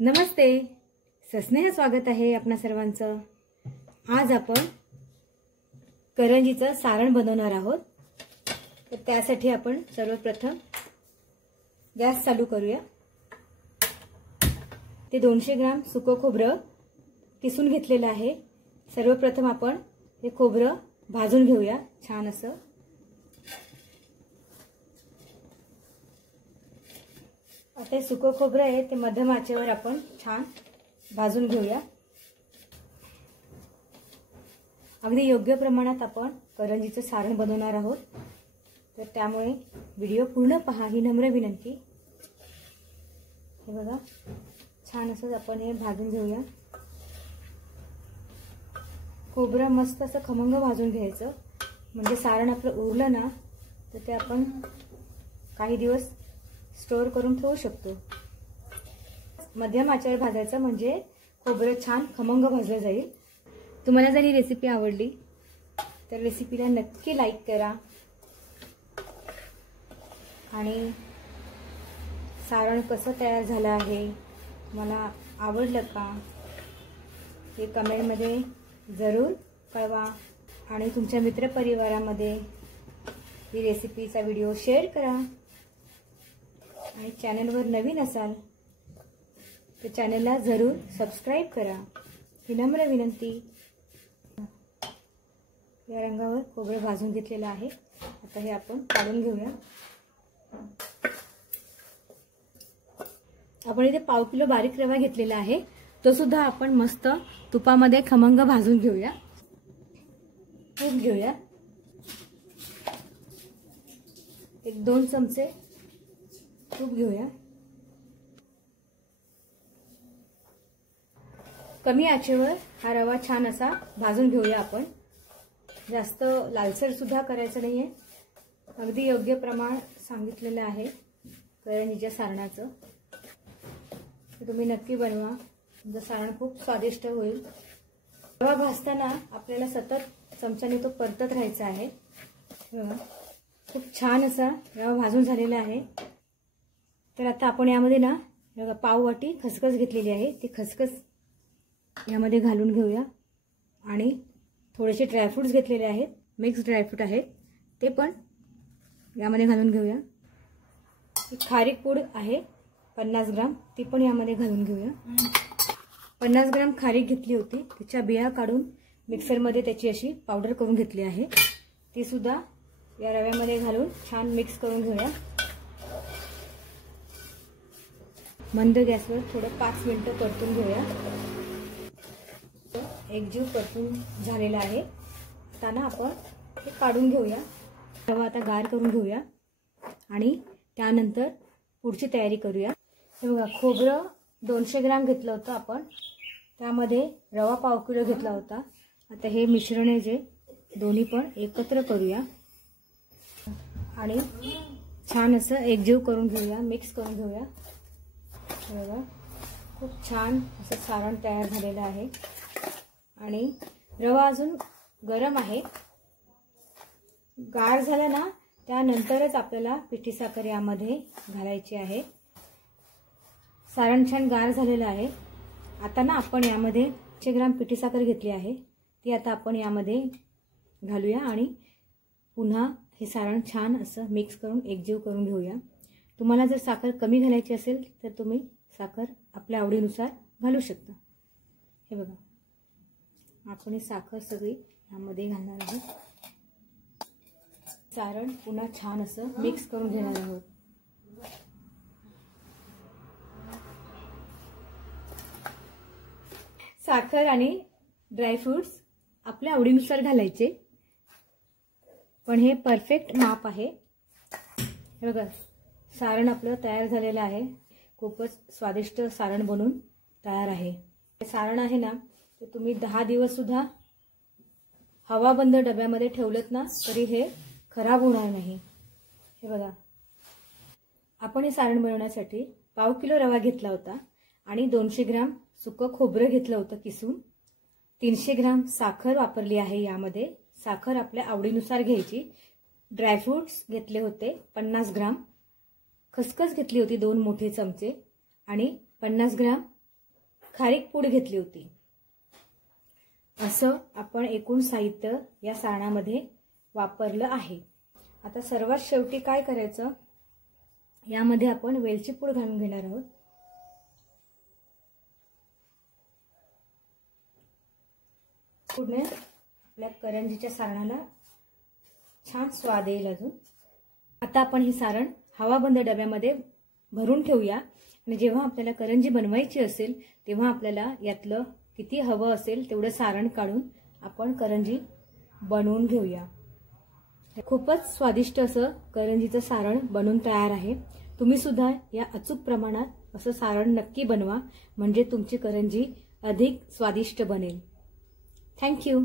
नमस्ते, सस्नेह स्वागत आहे आपणा सर्वांचं। आज आपण करंजीचं सारण बनवणार आहोत। तर त्यासाठी आपण सर्वप्रथम गॅस चालू करूया। ते 200 ग्राम सुकं खोबरं किसून घेतलेलं आहे। सर्वप्रथम आपण हे खोबरं भाजून घेऊया छान असं। आता हे सुकं खोबरं आहे ते मध्यम आचेवर आपण छान भाजून घेऊया। अगदी योग्य प्रमाणात आपण करंजीचं सारण बनवणार आहोत, तर त्यामुळे व्हिडिओ पूर्ण पहा ही नम्र विनंती। हे बघा छान असं आपण हे भाजून घेऊया। खोबरं मस्त असं खमंग भाजून घ्यायचं, म्हणजे सारण आपलं उरलं ना तर ते आपण काही दिवस स्टोर करून ठेवू शकतो। मध्यम आचेवर भाजायचं म्हणजे खोबरं छान खमंग भाजलं जाईल। तुम्हाला जर ही रेसिपी आवडली तर रेसिपीला नक्की लाईक करा आणि सारण कसं तयार झालं आहे, मला आवडलं का हे कमेंटमध्ये जरूर कळवा आणि तुमच्या मित्रपरिवारामध्ये ही रेसिपीचा व्हिडिओ शेअर करा। आणि चॅनलवर नवीन असाल तर चॅनलला जरूर सबस्क्राइब करा ही नम्र विनंती। या रंगावर खोबरं भाजून घेतलेलं आहे। आता हे आपण काढून घेऊया। आपण इथे पाव किलो बारीक रवा घेतलेला आहे, तो सुद्धा आपण मस्त तुपामध्ये खमंग भाजून घेऊया। तूप घेऊया, 1-2 चमचे तूप घेऊया। कमी आचेवर हा रवा छान असा भाजून घेऊया आपण। जास्त लालसर सुद्धा करायचं नाहीये, अगदी योग्य प्रमाण सांगितलेलं आहे करंजीच्या सारणाचं। तुम्ही नक्की बनवा, तुमचं सारण खूप स्वादिष्ट होईल। रवा भाजताना आपल्याला सतत चमच्याने तो परतत राहायचा आहे। खूप छान असा रवा भाजून झालेला आहे। तर आता आपण यामध्ये ना पाव वाटी खसखस घेतलेली आहे, ती खसखस यामध्ये घालून घेऊया। आणि थोडेसे ड्रायफ्रुट्स घेतलेले आहेत, मिक्स ड्रायफ्रूट आहेत, ते पण यामध्ये घालून घेऊया। खारीक पूड आहे 50 ग्राम, ती पण यामध्ये घालून घेऊया। 50 ग्राम खारीक घेतली होती, तिच्या बिया काढून मिक्सरमध्ये त्याची अशी पावडर करून घेतली आहे, ती सुद्धा या रव्यामध्ये घालून छान मिक्स करून घेऊया। मंद गॅसवर थोडं 5 मिनिटं परतून घेऊया। एकजीव परतून झालेला आहे, त्यानं आपण हे काढून घेऊया। रवा आता गार करून घेऊया आणि त्यानंतर पुढची तयारी करूया। हे बघा खोबरं 200 ग्राम घेतलं होतं आपण, त्यामध्ये रवा पाव किलो घेतला होता। आता हे मिश्रण आहे जे दोन्ही पण एकत्र करूया आणि छान असं एकजीव करून घेऊया, मिक्स करून घेऊया। बघा खूप छान असं सारण तयार झालेलं आहे आणि रवा अजून गरम आहे। गार झाला ना त्यानंतरच आपल्याला पिठी साखर यामध्ये घालायची आहे। सारण छान गार झालेलं आहे। आता ना आपण यामध्ये 100 ग्राम पिठी साखर घेतली आहे, ती आता आपण यामध्ये घालूया आणि पुन्हा हे सारण छान असं मिक्स करून एकजीव करून घेऊया। तुम्हाला जर साखर कमी घालायची असेल तर तुम्ही साखर आपल्या आवडीनुसार घालू शकता। हे बघा आपण ही साखर सगळी यामध्ये घालणार आहोत। सारण पुन्हा छान असं मिक्स करून घेणार आहोत। साखर आणि ड्रायफ्रुट्स आपल्या आवडीनुसार घालायचे, पण हे परफेक्ट माप आहे। हे बघा सारण आपलं तयार झालेलं आहे, खूपच स्वादिष्ट सारण बनून तयार आहे। हे सारण आहे ना ते तुम्ही 10 दिवस सुद्धा हवाबंद डब्यामध्ये ठेवलत ना तरी हे खराब होणार नाही। हे बघा आपण हे सारण बनवण्यासाठी पाव किलो रवा घेतला होता आणि 200 ग्राम सुकं खोबरं घेतलं होतं किसून, 300 ग्राम साखर वापरली आहे। यामध्ये साखर आपल्या आवडीनुसार घ्यायची। ड्रायफ्रुट्स घेतले होते 50 ग्राम, खसखस घेतली होती 2 मोठे चमचे आणि 50 ग्राम खारीक पूड घेतली होती. असं आपण एकूण साहित्य या सारणामध्ये वापरलं आहे. आता सर्वात शेवटी काय करायचं, यामध्ये आपण वेलची पूड घालून घेणार आहोत. पूडने आपल्या करंजीच्या सारणाला छान स्वाद येईल अजून. आता आपण हे सारण हवाबंद डब्यामध्ये भरून ठेवूया आणि जेव्हा आपल्याला करंजी बनवायची असेल तेव्हा आपल्याला यातलं किती हवं असेल तेवढं सारण काढून आपण करंजी बनवून घेऊया. खूपच स्वादिष्ट असं करंजीचं सारण बनून तयार आहे. तुम्ही सुद्धा या अचूक प्रमाणात असं सारण नक्की बनवा, म्हणजे तुमची करंजी अधिक स्वादिष्ट बनेल. Thank you.